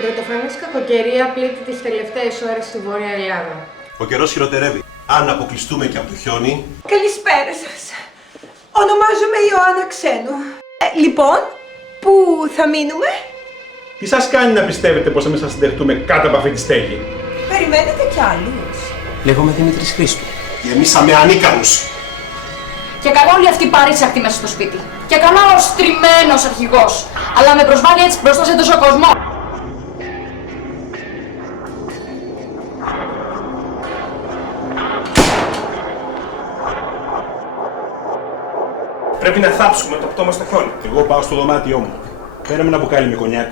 Πρωτοφανής κακοκαιρία πλήττει τις τελευταίες ώρες στη Βόρεια Ελλάδα. Ο καιρός χειροτερεύει. Αν αποκλειστούμε και από το χιόνι... Καλησπέρα σας. Ονομάζομαι Ιωάννα Ξένου. Λοιπόν, πού θα μείνουμε? Τι σας κάνει να πιστεύετε πως εμείς θα συντεχτούμε κάτω από αυτή τη στέγη? Περιμένετε κι άλλους? Λέγομαι Δημήτρης Χρήστου. Γεμίσαμε ανίκανους. Και καλά όλοι αυτοί παρήσακτοι μέσα στο σπίτι. Και καλά ο στριμμένος αρχηγός. Αλλά με προσβάλλει έτσι μπροστά σε τόσο κόσμο. Πρέπει να θάψουμε το πτώμα στο χιόνι. Εγώ πάω στο δωμάτιό μου. Φέρε με ένα μπουκάλι με κονιάκ.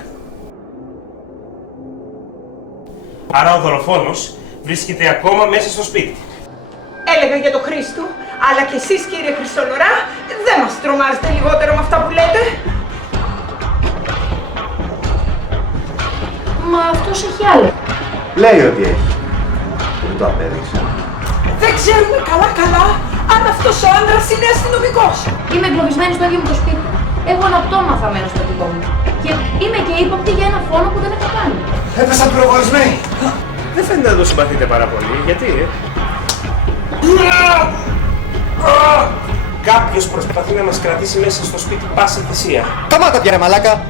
Άρα ο δολοφόνος βρίσκεται ακόμα μέσα στο σπίτι. Έλεγα για το Χρήστο, αλλά κι εσείς κύριε Χριστονορά, δεν μας τρομάζετε λιγότερο με αυτά που λέτε? Μα αυτός έχει άλλο. Λέει ότι έχει. Δεν το απέδειξε. Δεν ξέρουμε καλά αν αυτός ο άντρας είναι αστυνομικός. Είμαι εγκλωβισμένη στο ίδιο μου το σπίτι. Έχω ένα πτώμα θαμμένο στο δικό μου. Και είμαι και ύποπτη για ένα φόνο που δεν έχω κάνει. Έπεσαν πυροβολισμένοι. Δεν φαίνεται να το συμπαθείτε πάρα πολύ. Γιατί, Κάποιος προσπαθεί να μας κρατήσει μέσα στο σπίτι πάσα θυσία. Καμάτα πια ρε μαλάκα.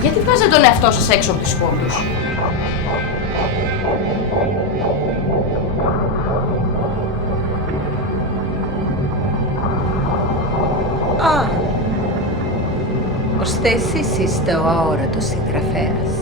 Γιατί βγάζετε τον εαυτό σας έξω από τις πόντους? Ώστε εσείς είστε ο αόρατος συγγραφέας.